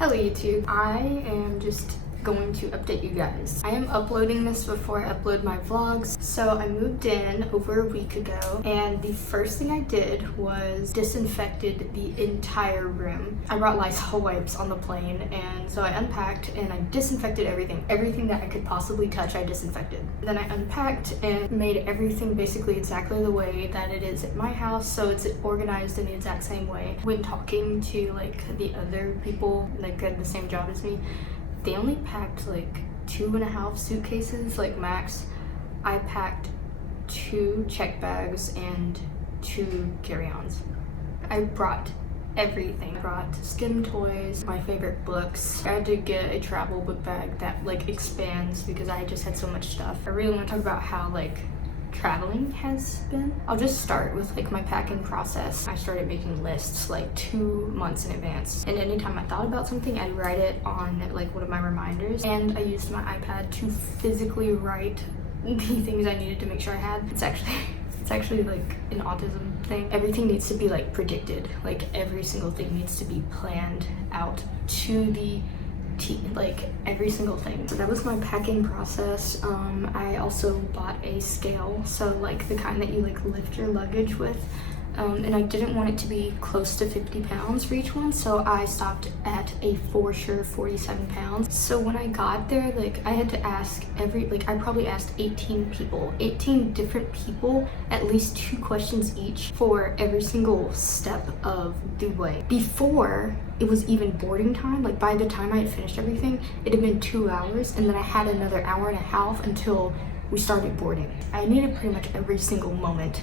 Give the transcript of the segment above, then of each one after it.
Hello YouTube, I am just going to update you guys. I am uploading this before I upload my vlogs. So I moved in over a week ago and the first thing I did was disinfected the entire room. I brought Lysol wipes on the plane, and so I unpacked and I disinfected everything. Everything that I could possibly touch I disinfected. Then I unpacked and made everything basically exactly the way that it is at my house, so it's organized in the exact same way. When talking to like the other people that had the same job as me, they only packed like 2.5 suitcases, like max. I packed 2 check bags and 2 carry-ons. I brought everything. I brought skim toys, my favorite books. I had to get a travel book bag that like expands because I just had so much stuff. I really want to talk about how like traveling has been. I'll just start with like my packing process. I started making lists like 2 months in advance, and anytime I thought about something I'd write it on like one of my reminders, and I used my iPad to physically write the things I needed to make sure I had. It's actually like an autism thing. Everything needs to be like predicted. Like every single thing needs to be planned out to the like every single thing. So that was my packing process. I also bought a scale, so like the kind that you like lift your luggage with, and I didn't want it to be close to 50 pounds for each one, so I stopped at a for sure 47 pounds. So when I got there, like I had to ask I probably asked 18 different people at least 2 questions each for every single step of the way. Before it was even boarding time, like by the time I had finished everything, it had been 2 hours, and then I had another hour and a half until we started boarding. I needed pretty much every single moment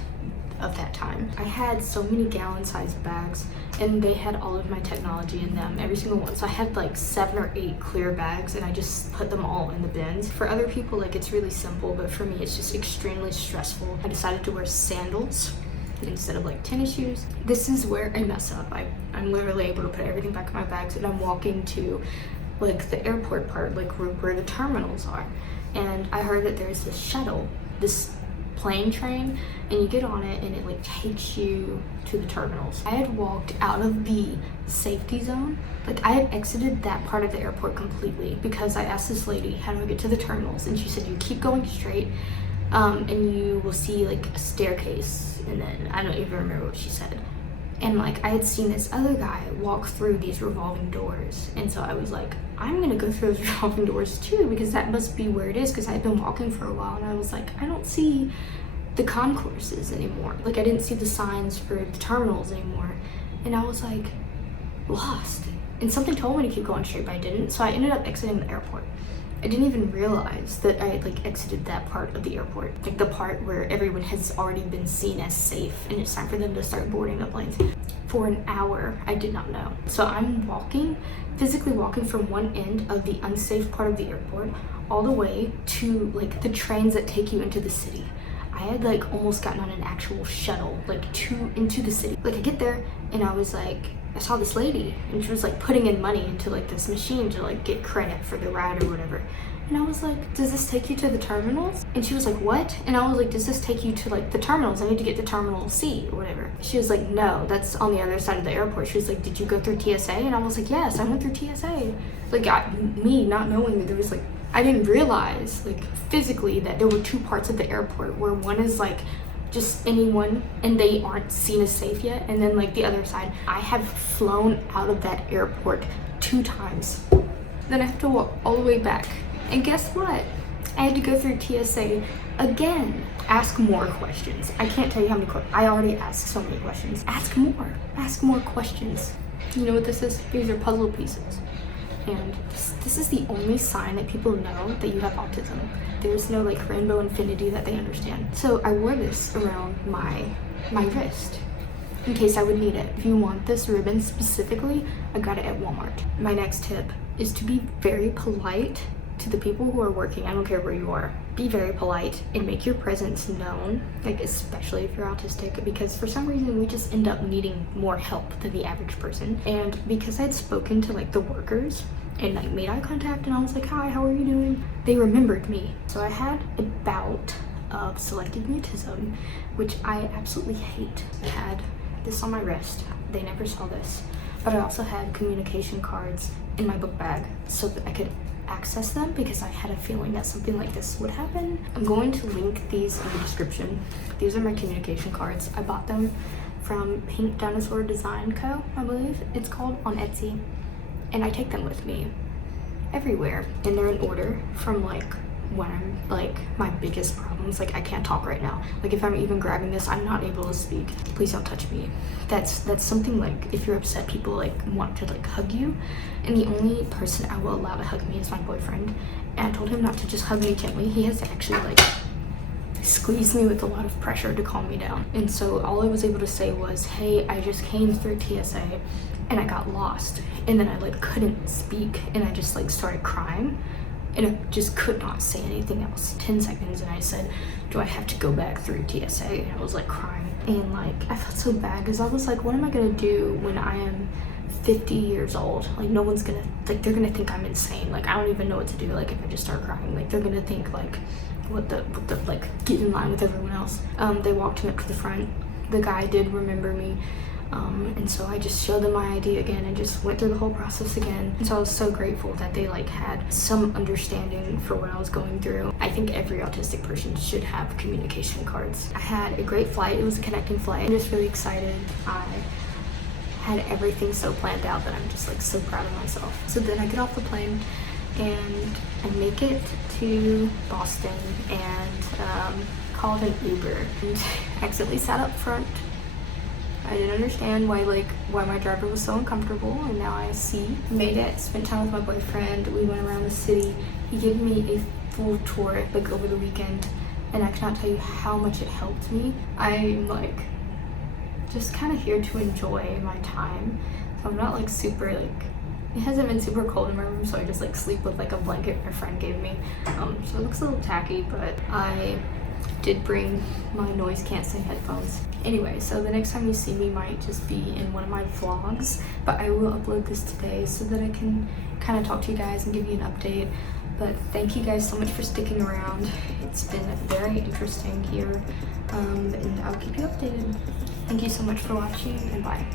of that time. I had so many gallon-sized bags, and they had all of my technology in them, every single one. So I had like 7 or 8 clear bags, and I just put them all in the bins. For other people, like it's really simple, but for me, it's just extremely stressful. I decided to wear sandals instead of like tennis shoes. This is where I mess up. I'm literally able to put everything back in my bags, and I'm walking to like the airport part, like where the terminals are. And I heard that there's this shuttle, this plane train, and you get on it and it like takes you to the terminals. I had walked out of the safety zone. Like I had exited that part of the airport completely because I asked this lady, how do I get to the terminals? And she said, you keep going straight, and you will see like a staircase, and then I don't even remember what she said. And like I had seen this other guy walk through these revolving doors, and so I was like, I'm gonna go through those revolving doors too, because that must be where it is, because I had been walking for a while, and I was like, I don't see the concourses anymore. Like I didn't see the signs for the terminals anymore, and I was like lost. And something told me to keep going straight, but I didn't, so I ended up exiting the airport. I didn't even realize that I had like exited that part of the airport, like the part where everyone has already been seen as safe and it's time for them to start boarding the planes. For an hour, I did not know. So I'm physically walking from one end of the unsafe part of the airport all the way to like the trains that take you into the city. I had like almost gotten on an actual shuttle like into the city. Like I get there and I was like, I saw this lady and she was like putting in money into like this machine to like get credit for the ride or whatever. And I was like, does this take you to the terminals? And she was like, what? And I was like, does this take you to like the terminals? I need to get to terminal C or whatever. She was like, no, that's on the other side of the airport. She was like, did you go through TSA? And I was like, yes, I went through TSA. Like me not knowing that there was like, I didn't realize like physically that there were 2 parts of the airport, where one is like just anyone and they aren't seen as safe yet, and then like the other side. I have flown out of that airport 2 times. Then I have to walk all the way back, and guess what? I had to go through TSA again. Ask more questions. I can't tell you how many questions. I already asked so many questions. Ask more questions. You know what this is? These are puzzle pieces. And this is the only sign that people know that you have autism. There's no like rainbow infinity that they understand. So I wore this around my wrist in case I would need it. If you want this ribbon specifically, I got it at Walmart. My next tip is to be very polite to the people who are working. I don't care where you are. Be very polite and make your presence known, like especially if you're autistic, because for some reason we just end up needing more help than the average person. And because I'd spoken to like the workers and like made eye contact and I was like, hi, how are you doing? They remembered me. So I had a bout of selective mutism, which I absolutely hate. I had this on my wrist. They never saw this. But I also had communication cards in my book bag so that I could access them because I had a feeling that something like this would happen. I'm going to link these in the description. These are my communication cards. I bought them from Pink Dinosaur Design Co., I believe it's called, on Etsy. And I take them with me everywhere. And they're in order from like when I'm like my biggest problems, like I can't talk right now. Like if I'm even grabbing this, I'm not able to speak. Please don't touch me. That's something like if you're upset, people like want to like hug you. And the only person I will allow to hug me is my boyfriend. And I told him not to just hug me gently. He has to actually like squeeze me with a lot of pressure to calm me down. And so all I was able to say was, hey, I just came through TSA and I got lost. And then I like couldn't speak and I just like started crying. And I just could not say anything else. 10 seconds and I said, do I have to go back through TSA? And I was like crying. And like, I felt so bad because I was like, what am I gonna do when I am 50 years old? Like no one's gonna, like they're gonna think I'm insane. Like I don't even know what to do. Like if I just start crying, like they're gonna think like, what the like get in line with everyone else. They walked me up to the front. The guy did remember me. And so I just showed them my ID again and just went through the whole process again. And so I was so grateful that they like had some understanding for what I was going through. I think every autistic person should have communication cards. I had a great flight. It was a connecting flight. I'm just really excited. I had everything so planned out that I'm just like so proud of myself. So then I get off the plane and I make it to Boston and called an Uber and accidentally sat up front. I didn't understand why my driver was so uncomfortable, and now I see. Made it, spent time with my boyfriend. We went around the city. He gave me a full tour like over the weekend, and I cannot tell you how much it helped me. I'm like just kind of here to enjoy my time. So I'm not like super like, it hasn't been super cold in my room, so I just like sleep with like a blanket my friend gave me. So it looks a little tacky, but I did bring my noise canceling headphones. Anyway, so the next time you see me might just be in one of my vlogs, but I will upload this today so that I can kind of talk to you guys and give you an update. But thank you guys so much for sticking around. It's been very interesting here, and I'll keep you updated. Thank you so much for watching, and bye.